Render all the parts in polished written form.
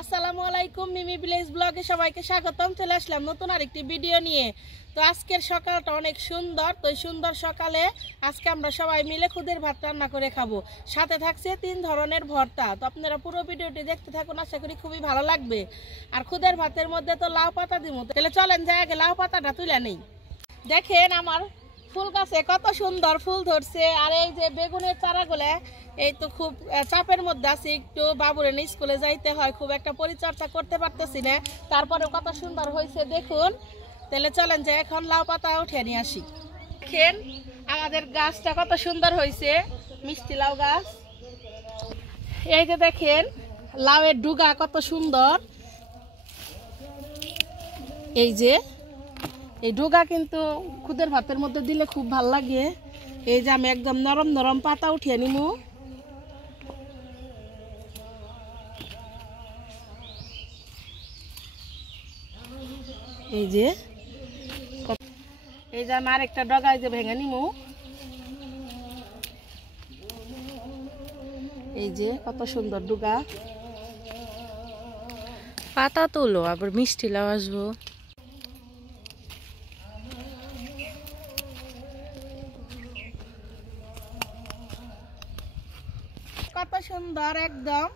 আসসালামু আলাইকুম, মিমি ভিলেজ ব্লগে সবাইকে স্বাগতম। চলে আসলাম নতুন আরেকটি ভিডিও নিয়ে। তো আজকের সকালটা অনেক সুন্দর। তো এই সুন্দর সকালে আজকে আমরা সবাই মিলে খুদের ভাত রান্না করে খাবো। সাথে থাকছে 3 ধরনের ভর্তা। তো আপনারা পুরো ভিডিওটি দেখতে থাকুন, আশা করি খুবই ভালো লাগবে। আর খুদের ভাতের মধ্যে তো লাউ পাতা দিব। তাহলে চলেন যাই আগে লাউ পাতাটা তুলে নেই। দেখেন আমার ফুল গাছে কত সুন্দর ফুল ধরছে। আর এই যে বেগুনের চারাগুলো এই তো খুব চাপের মধ্যে আছে, একটু বাবুরে স্কুলে যাইতে হয়, খুব একটা পরিচর্যা করতে পারতেছি না, তারপরে কত সুন্দর হয়েছে দেখুন। তাহলে চলেন যে এখন লাউ পাতা উঠে নিয়ে আসি। দেখেন আমাদের গাছটা কত সুন্দর হয়েছে, মিষ্টি লাউ গাছ। এই যে দেখেন লাউয়ের ডুগা কত সুন্দর। এই যে এই ডুগা কিন্তু খুদের ভাতের মধ্যে দিলে খুব ভাল লাগে। এই যে আমি একদম নরম নরম পাতা উঠিয়ে নিমু। এই যে আমি আরেকটা ডগায় যে ভেঙে নিমু। এই যে কত সুন্দর ডুগা। পাতা তোলো, আবার মিষ্টি লাউ আসবো। কত সুন্দর একদম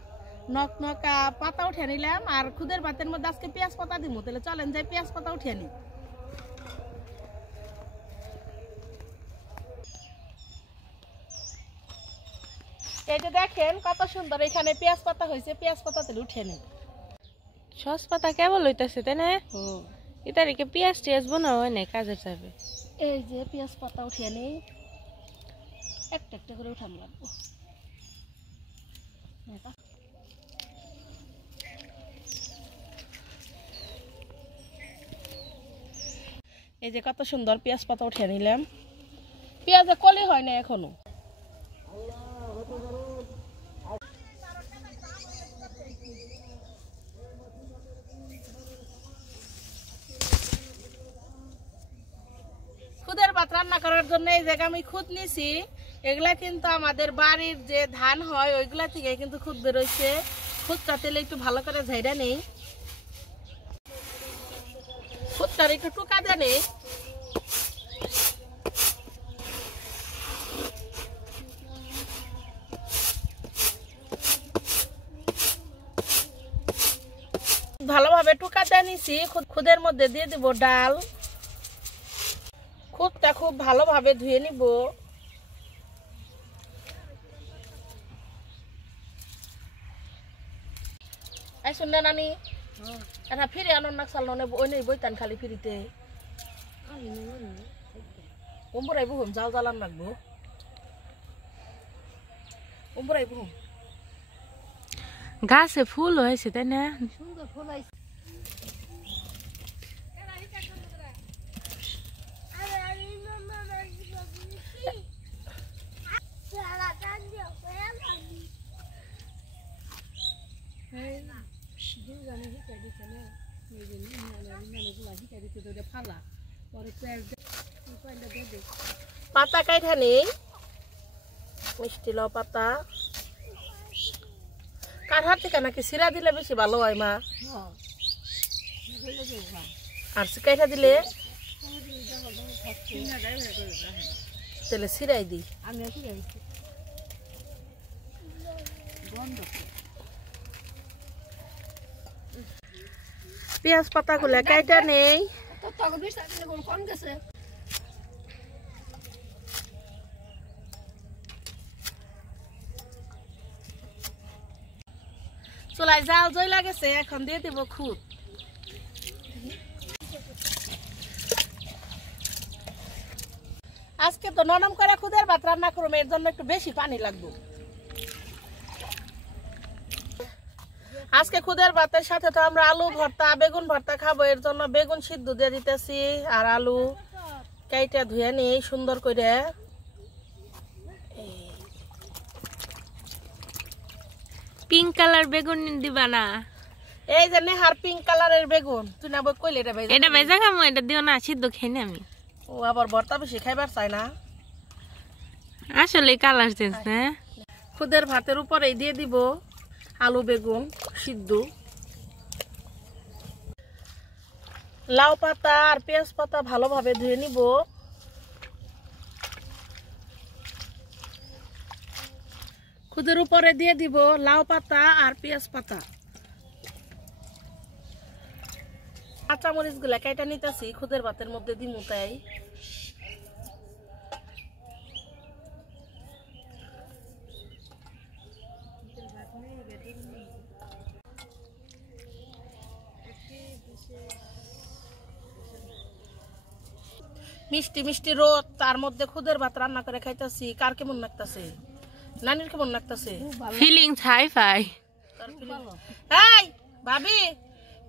নকনকা পাতা উঠে নিলাম। আর খুদের ভাতের মধ্যে আজকে পেঁয়াজ পাতা দিব। তাহলে চলেন যাই পেঁয়াজ পাতা উঠে নি। এই যে দেখেন কত সুন্দর এখানে পেঁয়াজ পাতা হয়েছে, পেঁয়াজ পাতা তাহলে উঠে নি। সস পাতা কেবল হইতেছে তাই না? এ তারিখে পেঁয়াজ টিয়াজ বোনা হয় না, কাজের যাবে। এই যে পেঁয়াজ পাতা উঠিয়ে নি, একটা একটা করে উঠানো লাগবো। এই যে কত সুন্দর পেঁয়াজ পাতা উঠিয়ে নিলাম। পেঁয়াজে কলি হয় না এখনো। খুদের ভাত রান্না করার জন্য এই জায়গা আমি খুদ নিছি। এগুলা কিন্তু আমাদের বাড়ির যে ধান হয় ওইগুলা থেকে কিন্তু খুদ বেরোইছে। খুদটা তেলে একটু ভালো করে ঝাইরা নেই, খুদটার একটু টুকা দিয়ে নেই। ভালোভাবে টুকা দিয়ে নিছি। খুদের মধ্যে দিয়ে দিব ডাল। খুদটা খুব ভালোভাবে ধুয়ে নিব। এই শুন না নানি, এটা ফিরে আনন্দ নাকসাল নে ওই নেই বইতান খালি ফিরিতে উম্বরাই বহুম জাল জ্বালান লাগবো। উম্বরাই বহুম গাছে ফুল হয়েছে তাই না? সুন্দর ফুল হয়েছে। পাতা কাইটা নেই, মিষ্টি লাউ পাতা কাঠার থেকে নাকি সিরা দিলে বেশি ভালো হয় মা। আর কাইটা দিলে তাহলে সিরাই দিই। পেঁয়াজ পাতা গুলা কাইটা নেই। চুলাই জাল জইলা গেছে, এখন দিয়ে দিব খুদ। আজকে তো নরম করে খুদের ভাত রান্না করবো, এর জন্য একটু বেশি পানি লাগবে। আজকে খুদের ভাতের সাথে তো আমরা আলু ভর্তা বেগুন ভর্তা খাবো, এর জন্য বেগুন সিদ্ধ দিয়ে দিতেছি। আর আলু কাইটা ধুয়ে নিই সুন্দর করে। পিঙ্ক কালার বেগুন দিবা না? এই যে নেহার পিঙ্ক কালারের বেগুন, তুই না বই কইলে এটা এটা ভেজা খামো, এটা দিও না, সিদ্ধ খাই না আমি। ও আবার ভর্তা বেশি খাইবার চাই না। আসলে কালার চেঞ্জ না। খুদের ভাতের উপরে দিয়ে দিব আলু বেগুন সিদ্ধ। লাউ পাতা আর পেঁয়াজ পাতা ভালোভাবে ধুয়ে নিব। খুদের উপরে দিয়ে দিব লাউ পাতা আর পেঁয়াজ পাতা। কাঁচামরিচ গুলা কেটে নিতেছি, খুদের ভাতের মধ্যে দিমু তাই। মিষ্টি মিষ্টি রোদ, তার মধ্যে খুদের ভাত রান্না করে খাইতেছি। কার কেমন লাগতেছে? নানির কেমন লাগতেছে? Feelings hi fi. এই ভাবি,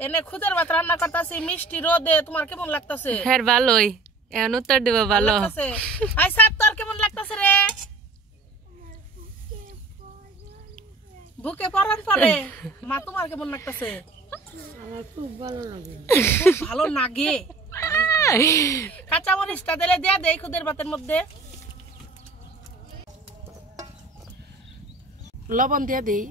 এনে খুদের ভাত রান্না করতেছি মিষ্টি রোদে, তোমার কেমন লাগতেছে? হ্যাঁ ভালোই, এখন উত্তর দেব ভালো। আই সাত, তোর কেমন লাগতেছে রে? বুকে পরান পড়ে। মা তোমার কেমন লাগতেছে? আমার খুব ভালো লাগে। খুব ভালো লাগে। কাঁচা মরিচটা দিলে দিয়ে দেই খুদের ভাতের মধ্যে, লবণ দিয়ে দেই,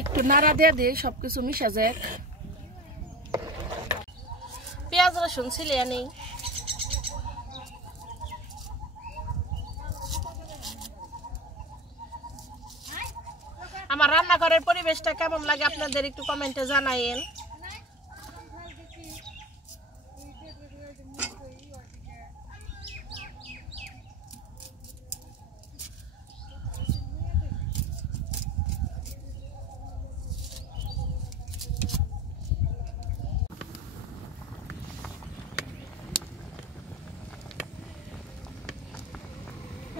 একটু নাড়া দিয়ে দেই, সবকিছু মিশা যায়। পেঁয়াজ রসুন ছিলিয়ে নেই। আমার রান্নাঘরের পরিবেশটা কেমন লাগে আপনাদের একটু কমেন্টে জানাইন।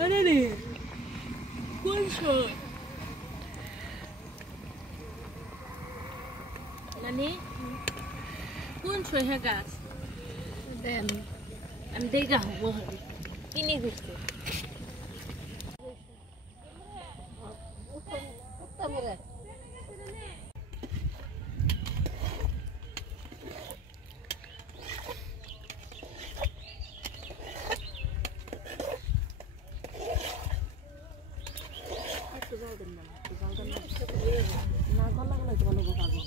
আরে রে কোন শোন নানি, কোন ছয় হ্যাঁ গাছ দেন আমি দেখা হবো কিনে ঘুরতে। না গলা গলা তো ভালো পাবো।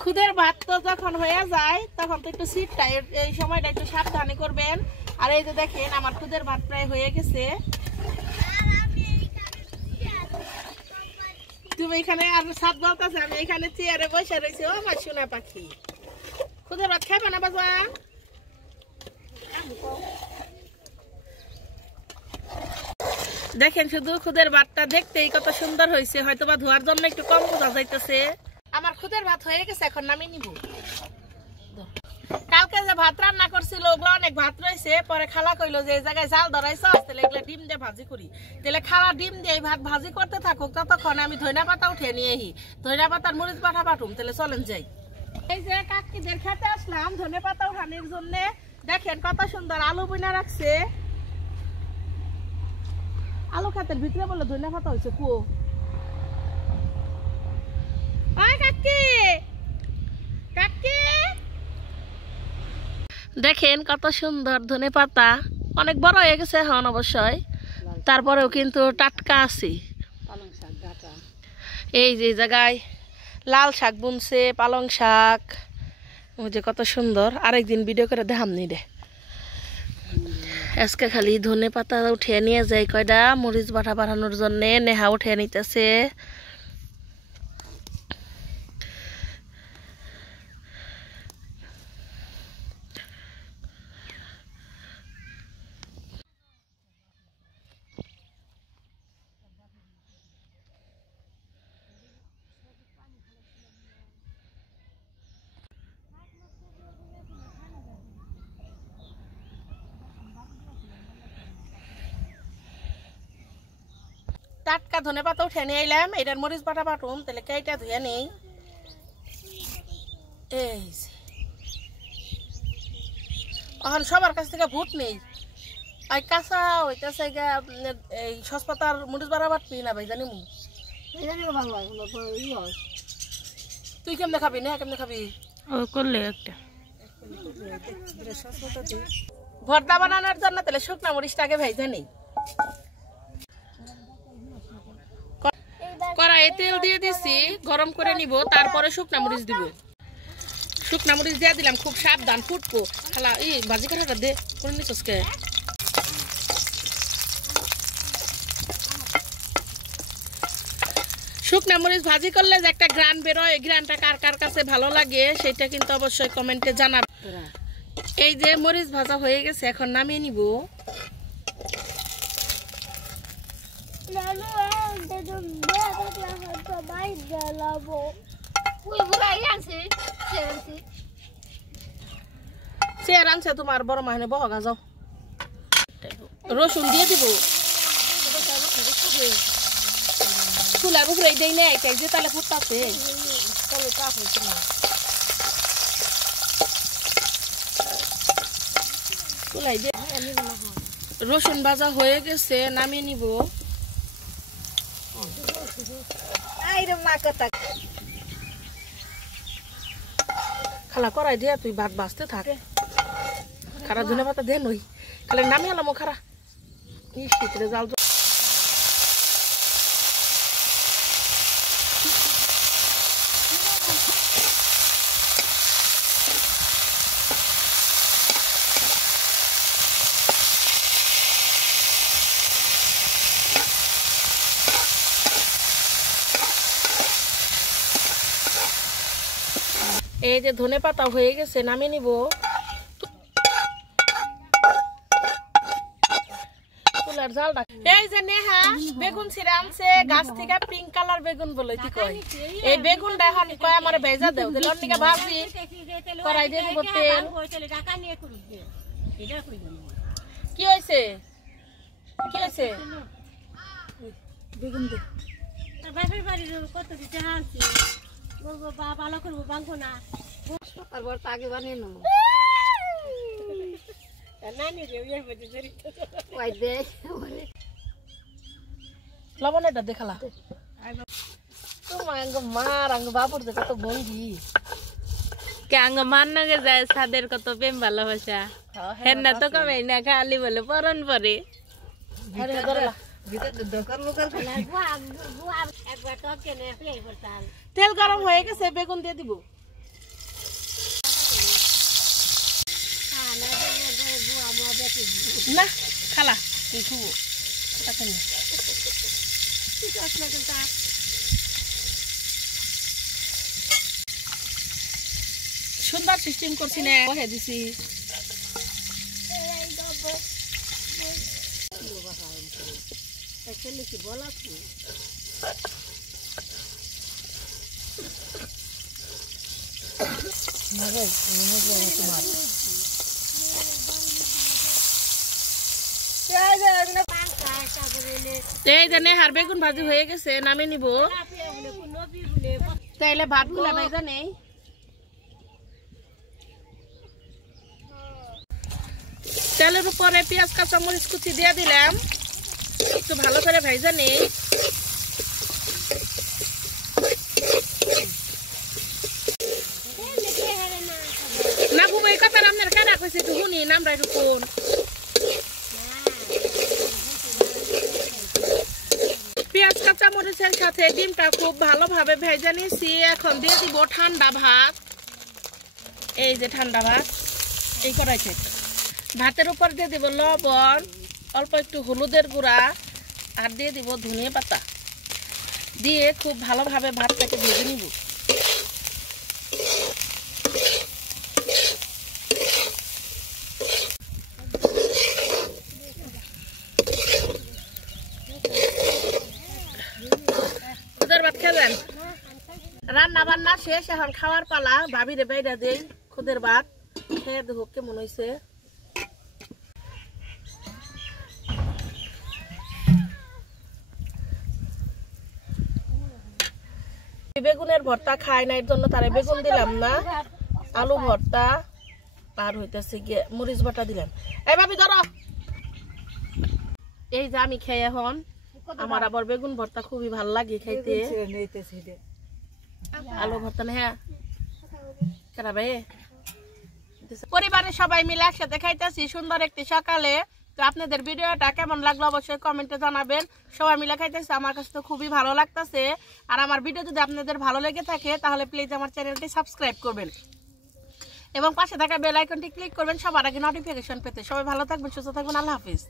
খুদের ভাত তো যখন হয়ে যায় তখন তো একটু শীতটা, এই সময়টা একটু সাবধানে করবেন। আর এই যে দেখেন আমার খুদের ভাত প্রায় হয়ে গেছে। তুমি এখানে আর সাত বলতেছে, আমি এখানে চেয়ারে বসে রয়েছি। ও আমার সোনা পাখি, খুদের ভাত খাইবা না বাবা? দেখেন শুধু খুদের ভাতটা দেখতেই কত সুন্দর হয়েছে, হয়তো বা ধোয়ার জন্য একটু কম বোঝা যাইতেছে। আমার খুদের ভাত হয়ে গেছে, এখন নামিয়ে নিব। কালকে যে ভাত রান্না করছিল ওগুলো অনেক ভাত রয়েছে, পরে খালা কইলো যে এই জায়গায় জাল ধরাইছ, তাহলে এগুলো ডিম দিয়ে ভাজি করি। তাহলে খালা ডিম দিয়ে ভাত ভাজি করতে থাকুক, ততক্ষণ আমি ধনিয়া পাতা উঠে নিয়ে আহি, ধনিয়া পাতার মরিচ বাটা বাটুম। তাহলে চলেন যাই। এই যে কাকিদের খেতে আসলাম ধনিয়া পাতা উঠানোর জন্য। দেখেন কত সুন্দর আলু বুনা রাখছে। আলু খাতের ভিতরে বলে ধনিয়া পাতা হয়েছে। কুয়ো দেখেন কত সুন্দর ধনে পাতা, অনেক বড় হয়ে গেছে এখন অবশ্যই, তারপরেও কিন্তু টাটকা আছি। এই যে জায়গায় লাল শাক বুনছে, পালং শাক, ওই যে কত সুন্দর। আরেকদিন ভিডিও করে দেখাম নি রে। আজকে খালি ধনে পাতা উঠিয়ে নিয়ে যায় কয়টা মরিচ বাটা বাড়ানোর জন্য। নেহা উঠিয়ে নিতেছে। টাটকা ধনে পাতা উঠে নিয়ে এলাম, এটার মরিচ বাটা বাটুম। তাহলে কেইটা ধুয়ে নেই। এই এখন সবার কাছ থেকে ভুট নেই, আর কাঁচা হইতেছে এই সসপাতার মরিচ বাটা বাটবি না ভাই জানি। তুই কেমনে খাবি না কেমনে খাবি? ও করলে একটা ভর্তা বানানোর জন্য তাহলে শুকনা মরিচটাকে ভেজে নেই। কড়াইয়ে তেল দিয়ে দিছি, গরম করে নিব, তারপরে শুকনা মরিচ দিব। শুকনা মরিচ দিয়ে দিলাম, খুব সাবধান ফুটবো। খালা এই ভাজি কাঠাটা দে করে নিচ্ছিস কে? শুকনা মরিচ ভাজি করলে যে একটা গ্রান বেরোয়, গ্রানটা কার কার কাছে ভালো লাগে সেটা কিন্তু অবশ্যই কমেন্টে জানাবে। এই যে মরিচ ভাজা হয়ে গেছে, এখন নামিয়ে নিব। চেয়ার আনছে তোমার বড় মাহিনে বহগা যাও। রসুন দিয়ে দিব, চুলার উপরে দেই না, যে তালে ফুটতাছে। রসুন ভাজা হয়ে গেছে, নামিয়ে নিব। খালা করাই দিয়া তুই ভাত বাঁচতে থাক, খারা ধনে পাতা দে নই, খালি নামিয়ে এলাম খারা শীতরে জাল। এই যে ধনে পাতা হয়ে গেছে, নামিয়ে নিব। চুলার জালটা এই যে নেহা বেগুন ছিঁড়ে আনছে গাছ থেকে, পিঙ্ক কালার বেগুন বলে কি কয়। এই বেগুনটা এখন কয় আমার ভেজা দেও, দিলে অন্যকে ভাজি কড়াই দিয়ে দিব তেল। কি হয়েছে কি হয়েছে? বেগুন দে বাপের বাড়ির কত দিতে আনছি, বলবো বা ভালো করবো বাংবো না, তারপর আগে বানিয়ে নেবো। লবণ এটা দেখালা তোমার মার আঙ্গ বাবুর যে কত ভঙ্গি, কে আঙ্গ মান নাগে যায় সাদের কত প্রেম ভালোবাসা। হেন না তো কমে না, খালি বলে পরন পরে। তেল গরম হয়ে গেছে, বেগুন দিয়ে দিব। না খালা তুই খুব সুন্দর সিস্টেম করছি না, বহে দিছি। এই যে নেহার বেগুন ভাজি হয়ে গেছে, নামিয়ে নিব। তাইলে ভাত গুলা ভাজা নেই, তেলের উপরে পেঁয়াজ কাঁচা মরিচ কুচি দিয়ে দিলাম, একটু ভালো করে ভাজা নেই। না খুব এই কথা আপনার কেনা কইছে একটু শুনি নামরা একটু কোন। পেঁয়াজ কাঁচা মরিচের সাথে ডিমটা খুব ভালোভাবে ভেজে নিয়েছি, এখন দিয়ে দিব ঠান্ডা ভাত। এই যে ঠান্ডা ভাত এই কড়াইতে, ভাতের উপর দিয়ে দিব লবণ, অল্প একটু হলুদের গুঁড়া, আর দিয়ে দিব ধনিয়া পাতা, দিয়ে খুব ভালোভাবে ভাতটাকে ভেজে নিব। খুদের ভাত খেলেন, রান্না বান্না শেষ, এখন খাওয়ার পালা। ভাবিরে বাইরা দেই খুদের ভাত, খেয়ে দেখো কেমন হয়েছে। বেগুনের ভর্তা খায় না, এর জন্য তারে বেগুন দিলাম না, আলু ভর্তা আর হইতেছে গিয়ে মরিচ বাটা দিলাম। এই ভাবি ধরো, এই যে আমি খাই এখন, আমার আবার বেগুন ভর্তা খুবই ভাল লাগে খাইতে। আলু ভর্তা না হ্যাঁ কেনা ভাই পরিবারের সবাই মিলে একসাথে খাইতেছি সুন্দর একটি সকালে। তো আপনাদের ভিডিওটা কেমন লাগলো অবশ্যই কমেন্টে জানাবেন। সবাই মিলে খাইতেছি, আমার কাছে তো খুবই ভালো লাগতেছে। আর আমার ভিডিও যদি আপনাদের ভালো লেগে থাকে তাহলে প্লিজ আমার চ্যানেলটি সাবস্ক্রাইব করবেন এবং পাশে থাকা বেল আইকনটি ক্লিক করবেন সবার আগে নোটিফিকেশন পেতে। সবাই ভালো থাকবেন, সুস্থ থাকবেন, আল্লাহ হাফিজ।